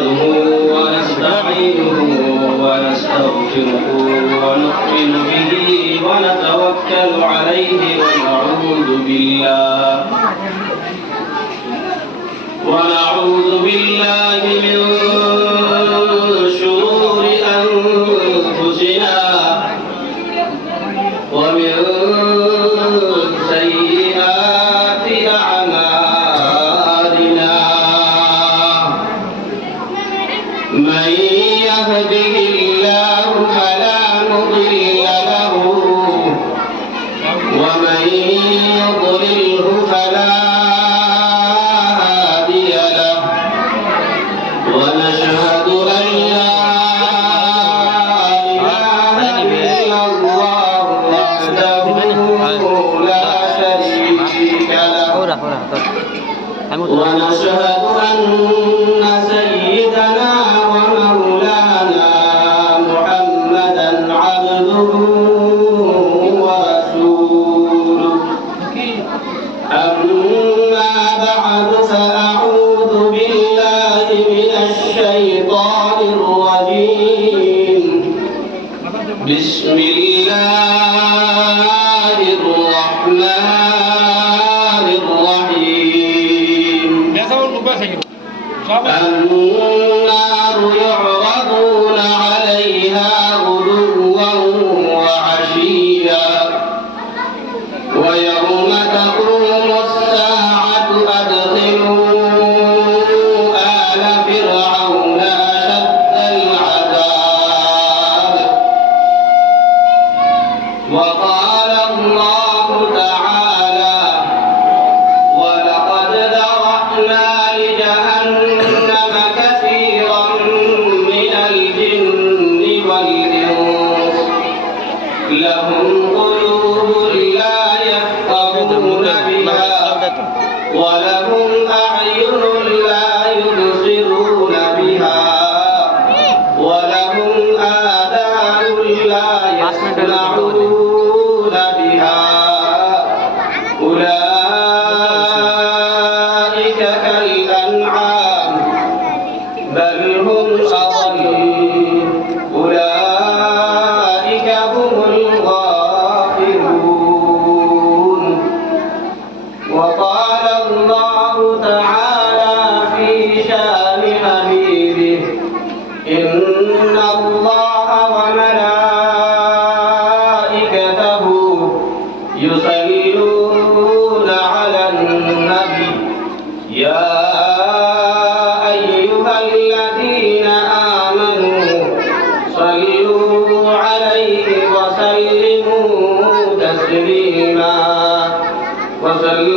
نحمده ونستعينه ونستغفره ونؤمن ونعوذ بالله ونعوذ بالله من ونشهد أن وقال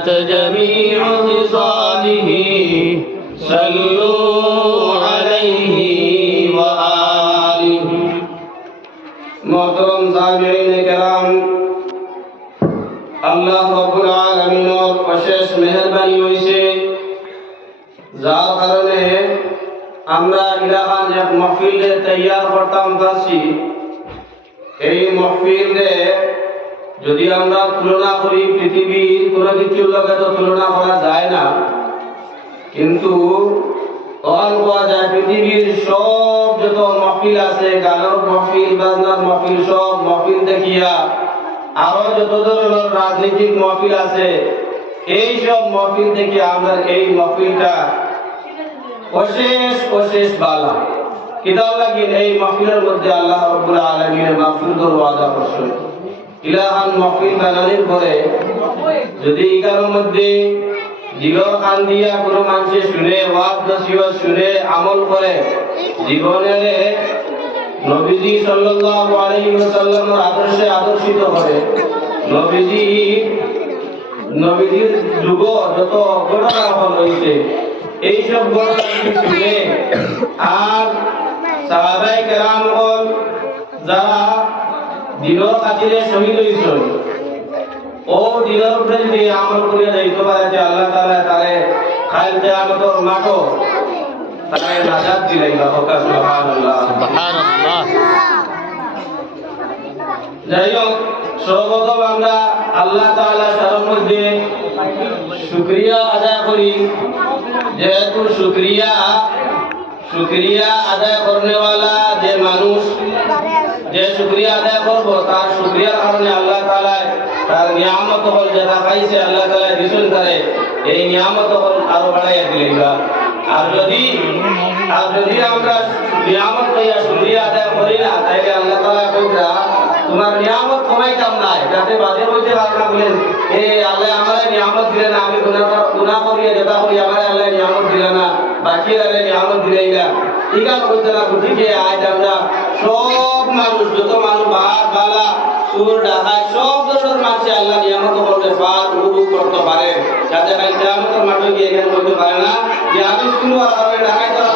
حسنت جميع خصاله صلوا عليه وآله محترم সামিঈন کرام আল্লাহ রাব্বুল আলামিনের অশেষ মেহেরবানি হইছে যার কারণে আমরা ইলাকান যে মহফিলে তৈয়ার করতাম পারছি এই মহফিলে যদি আমরা তুলনা করি, পৃথিবীর কোনো কিছুর লগে তো তুলনা করা যায় না। কিন্তু তখন পাওয়া যায়, পৃথিবীর সব যত মহফিল আছে, গানের মহফিল, বাজনার মহফিল, সব মহফিল দেখিয়া আরও যত ধরনের রাজনৈতিক মহফিল আছে, এই সব মহফিল দেখিয়া আমরা এই মহফিলটা অশেষ অশেষ বালা। কিতাব লাগিন এই মাহফিলের মধ্যে আল্লাহ রব্বুল আলামিনের মাহফিল ওয়াদা করছেন যদি ইকার মধ্যে দিলর কান দিয়া কোনো মানুষে শুনে শুনে আমল করে, জীবনের নবীজি সাল্লাল্লাহু আলাইহি ওয়াসাল্লামের আদর্শে আদর্শিত হবে নবীজি, নবীজির যুগ যত ঘটনা হয়েছে, এইসব ঘটনা শুনে, আর সাহাবাই কেরাম যারা দিনের খাতিরে শহীদ হয়েছিল ও দিনের উপরে যদি আমল করিয়া যাইতে পারে যে আল্লাহ তাআলা তারে খাইল আমাদের মাঠো তারে নাজাত দিলাইবা হোকা, সুবহানাল্লাহ। সুবহানাল্লাহ যাই হোক সর্বপ্রথম আমরা আল্লাহ তাআলা তার মধ্যে শুকরিয়া আদায় করি যেহেতু শুকরিয়া শুকরিয়া আদায় করনেওয়ালা যে মানুষ যে শুক্রিয়া আদায় করব, তার শুক্রিয়ার কারণে আল্লাহ তাআলা তার নিয়ামত হল যেটা পাইছে, আল্লাহ তাআলা দিছেন তারে, এই নিয়ামত হল আরও বাড়াইয়া দিলেন আর যদি আর যদি আমরা নিয়ামত পাইয়া শুক্রিয়া আদায় করি না, তাইলে আল্লাহ তাআলা কইরা তোমার নিয়ামত কমাইতাম নাই যাতে বাজে হইতে পারে না বলেন, এ, আল্লাহ আমার নিয়ামত দিলে না, আমি গুনাহ করিয়া যেটা করি আমার আল্লাহ নিয়ামত দিলে না, বাকি আল্লাহ নিয়ামত দিলেই না। আছে বলতে না বুঝিকে আজ আমরা সব মানুষ, যত মানুষ ভাত বালা সুর ডাকায় সব ধরনের মানুষ আল্লাহ নিয়ামত করতে পার, উপভোগ করতে পারে। যাতে ভাই নিয়ামতের মাঠে গিয়ে এখানে বলতে পারে না যে, আমি হওয়ার কারণে ডাকাই করার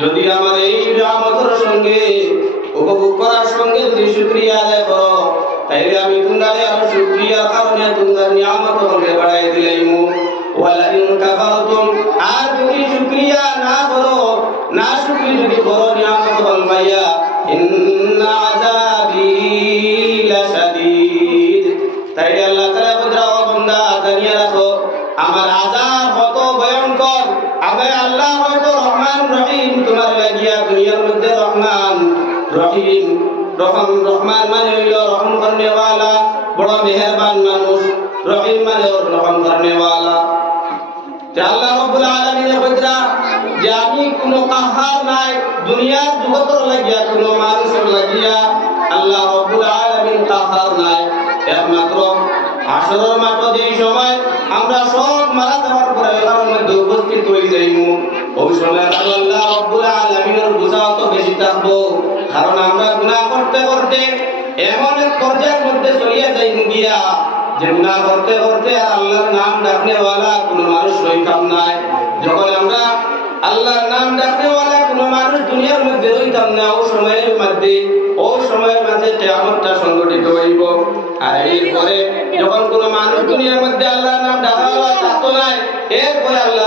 যদি আমার এই নিয়ামতের সঙ্গে, উপভোগ করার সঙ্গে যদি শুকরিয়া আদায় করো, তাইলে আমি তোমাদের আরও শুকরিয়ার কারণে তোমাদের নিয়ামত কলকে বাড়াই দিলাইমু ওয়ালাইন কাফারতুম, আর যদি শুকরিয়া না করো, না শুকরি যদি করো নিয়ামত পাইয়া ইন্না আযাবি লাশাদীদ। তাইলে আল্লাহ তাআলা বলরা ও বান্দা, জানিয়ে রাখো, আমার আযাব কত ভয়ঙ্কর, আমি আল্লাহ হয়তো রহিম, তোমার লাগিয়া দুনিয়ার মধ্যে রহমান। রহিম, রহম, রহমান মানে হইল রহম করনে ওয়ালা বড় মেহেরবান মানুষ। রহিম মানে রহম করনে ওয়ালা যে আল্লাহ রাব্বুল আলামিনের বদরা যে আমি কোন কাহার নাই, দুনিয়ার জগতের লাগিয়া, কোন মানুষের লাগিয়া আল্লাহ রাব্বুল আলামিন কাহার নাই। একমাত্র আসরের মাত্র যেই সময় আমরা সব মারা যাওয়ার পরে মধ্যে উপস্থিত হয়ে যাইমু। আল্লাহর নাম ডাকনেওয়ালা কোনো মানুষ দুনিয়ার মধ্যে রইতাম না, ও সময়ের মধ্যে, ও সময়ের মাঝে কিয়ামতটা সংগঠিত হইব। আর এরপরে যখন কোনো মানুষ দুনিয়ার মধ্যে আল্লাহর নাম ডাকাওয়ালা থাকতো নাই, এরপরে আল্লাহ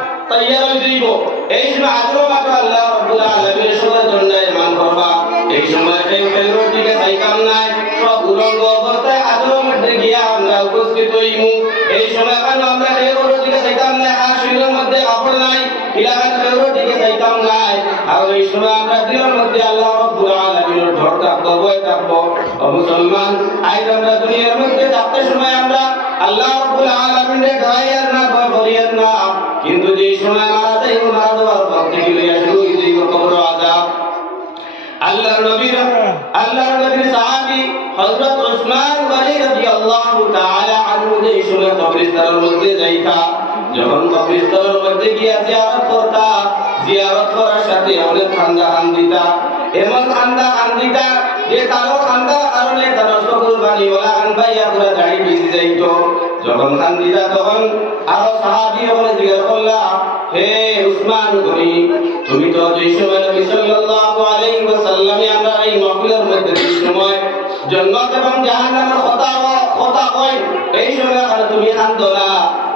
তৈয়ার যাইব এই সময় হাসরের মাঠ আল্লাহ রাব্বুল আলামিন সবার জন্য মান করবা। এই সময় এই সময় কেন আমরা কেউ দিকে সময় আলামিনের আমরা দুনিয়ার মধ্যে থাকতে সময় আমরা আল্লাহ রাব্বুল আলামিনের ডরাইয়ার না ভয় করিয়ার না। কিন্তু যে সময় মারা যাইব মারা যাওয়ার পর থেকে লইয়া শুরু হয়ে যাইব কবর আযাব আল্লাহর নবীর আল্লাহর নবীর সাহাবী হযরত উসমান গনি রাদিয়াল্লাহু তাআলা আনহু যে সময় কবরস্থানের মধ্যে যাইতা, যখন কবরস্থানের মধ্যে গিয়া জিয়ারত করতা, জিয়ারত করার সাথে অনেক ঠান্ডা হান দিতা এমন ঠান্ডা হান দিতা যে কারও খান্দার কারণে তার চকুর পানি ওলা খান পাইয়া পুরা দাড়ি ভিজে যাইতো। যখন খান দিতা তখন আরও সাহাবি ওখানে জিজ্ঞাসা করলা, হে উসমান গনি, তুমি তো যে সময় নবী সাল্লাল্লাহু আলাইহি ওয়াসাল্লামে আমরা এই মাহফিলের মধ্যে যে সময় জান্নাত এবং জাহান্নামের কথা কথা কই এই সময় আর তুমি খান্দো না।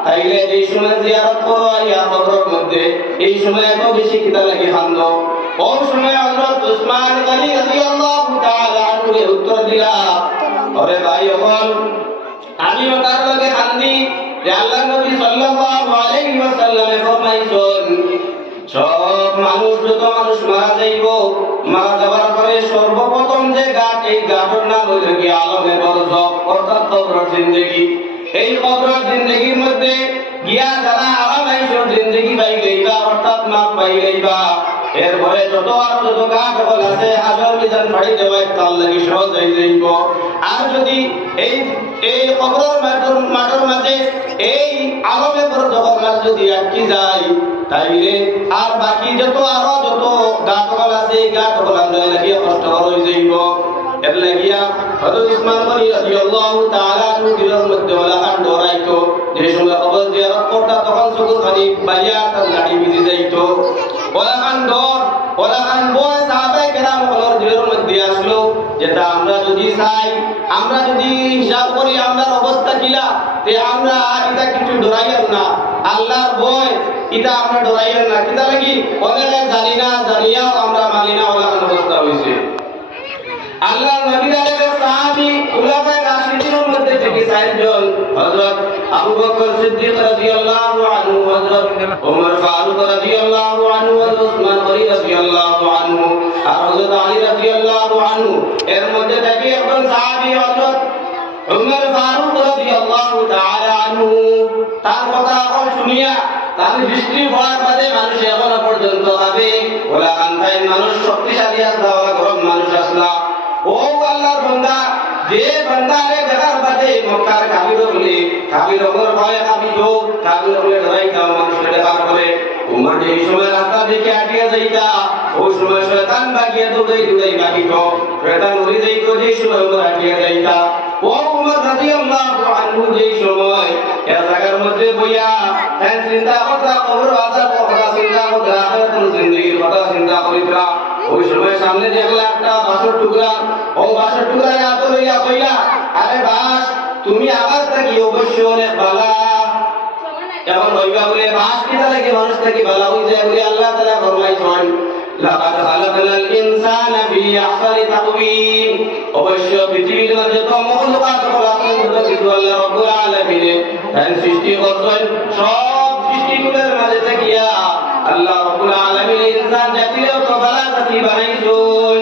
তাইলে যে সময় জিয়ারত করো, ইয়া কবরের মধ্যে, এই সময় এত বেশি কিতা লাগে খান্দো ওই সময় হযরত উসমান গনি রাদিয়াল্লাহু তাআলা আনহু উত্তর দিলা। ওরে ভাই এখন আমি ওটার লগে খান্দি যে আল্লাহ নবী সাল্লাল্লাহু আলাইহি ওয়াসাল্লামে ফরমাইছেন, সব মানুষ যত মানুষ মারা যাইব, মারা যাওয়ার পরে সর্বপ্রথম যে গাছ, এই গাছের নাম হইল কি আলমে বরজক অর্থাৎ কবর জিন্দগি। এই কবর জিন্দগির মধ্যে গিয়া যারা আরাম আইসো জিন্দগি পাই গইবা অর্থাৎ মাপ পাই গইবা এরপরে যত আর যত গাছ সকল আছে, হাজার মিজান ফাড়ি দেওয়ায় তার লাগি সহজ হয়ে যাইব। আর যদি এই এই কবরের মাঠের মাঠের মাঝে এই আলমে বরজকের মাঝে যদি আটকি যায়, তাইলে আর বাকি যত আরও যত গাছপাল আছে, এই গাছপাল আমরা লাগিয়ে কষ্টকর হয়ে যাইব। এর লাগিয়া হযরত উসমান গনি রাদিয়াল্লাহু তাআলা দিলের মধ্যে ওলা খান ডরাইতো যে সময় তখন বাইয়া তার গাড়ি ভিজে যাইতো ওলা ডর ওলা বয় সাহাবায়ে কেরাম কবর দিলের মধ্যে আসলো, যেটা আমরা যদি চাই, আমরা যদি হিসাব করি আমরার অবস্থা কিলা, তে আমরা এটা কিছু ডরাইয়ার না। আল্লাহর ভয়, এটা আমরা ডরাইয়ার না। কিতা লাগি? অনেকে জানি না, জানিয়াও আমরা মানি না ওলা অবস্থা হয়েছে আল্লাহ নবী আলাইহিস সাহাবী উলামায়ে রাশিদিনের মধ্যে থেকে চারজন হযরত আবু বকর সিদ্দিক রাদিয়াল্লাহু আনহু, হযরত ওমর ফারুক রাদিয়াল্লাহু আনহু, হযরত উসমান গনি রাদিয়াল্লাহু আনহু আর হযরত আলী রাদিয়াল্লাহু আনহু। এর মধ্যে থেকে একজন সাহাবী, হযরত উমর ফারুক রাদিয়াল্লাহু তাআলা আনহু। তার কথা এখন শুনিয়া তার হিস্ট্রি পড়ার বাদে মানুষ এখনও পর্যন্ত ভাবে, ওলা কান্তায় মানুষ শক্তিশালী আসলা ওলা গরম মানুষ আসলা ও আল্লাহর বান্দা যে বান্দারে দেখার বাদে মক্কার কাবির বলে কাবির ওমর ভয়ে কাবি তো কাবির বলে, ধরাই দাও মানুষকে দেখার পরে উমর যে সময় রাস্তা দেখে আটিয়ে যাইতা, ওই সময় শয়তান বাগিয়ে দৌড়াই দৌড়াই বাগিত শয়তান উড়ে যাইতো যে সময় উমর আটিয়ে যাইতা। ও উমর রাদিয়াল্লাহু আনহু যে সময় এর জায়গার মধ্যে বইয়া তাই চিন্তা করতা, কবর আজাব, কথা চিন্তা করতা আখিরাতুল জিন্দেগির কথা চিন্তা করিতরা ওই সময় সামনে দেখলা বাসর টুকরা, ও বাসর টুকরা হাত লইয়া কইলা, আরে বাস, তুমি আবার থাকি অবশ্য অনেক বালা। এখন হইবা বলে বাস কিতা লাগে, মানুষ থাকি বালা হই যায় বলে আল্লাহ তাআলা ফরমাইছেন লাকাদ খালাকনাল ইনসানা ফি আহসানি তাকওয়িম। অবশ্য পৃথিবীর মধ্যে তো মখলুকাত আছে যত কিছু আল্লাহ রাব্বুল আলামিন তাই সৃষ্টি করছেন, সব সৃষ্টিগুলোর মাঝে থাকিয়া আল্লাহ রাব্বুল আলামিন ইনসান জাতির তো বালা জাতি বানাইছেন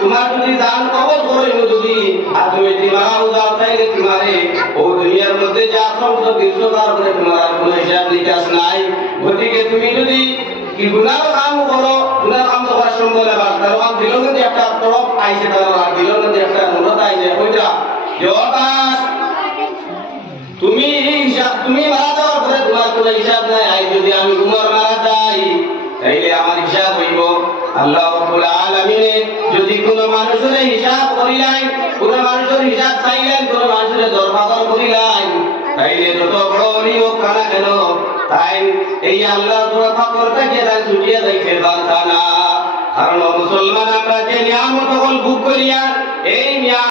তোমার যদি দান কবজ করিল যদি আর তুমি যদি মারা যাও তাইলে তোমারে, ও দুনিয়ার মধ্যে যা সমস্ত কিছু তারপরে তোমার আর কোনো হিসাব নিকাশ নাই। গতিকে তুমি যদি কি গুনার কাম করো গুনার কাম করার সম্ভব না তার কাম দিল কিন্তু একটা তরফ আইছে তার আর দিল কিন্তু একটা অনুরোধ আইছে, ওইটা। তুমি তুমি মারা যাওয়ার পরে তোমার কোনো হিসাব নাই। আই যদি আমি উমর মারা যাই তাইলে আমার হিসাব হইব, আল্লাহ রাব্বুল আলামিনে যদি কোনো মানুষের হিসাব করিলাই, কোন মানুষের হিসাব চাইলেন, কোন মানুষের দরবার করিলাই, তাইলে যত বড় নিয়োগ কানা? কেন তাই এই আল্লাহ দরবার করতে গিয়ে তাই ছুটিয়ে যাইতে পারতা না। কারণ মুসলমান আমরা যে নিয়ামত ভোগ করিয়া, এই নিয়ামত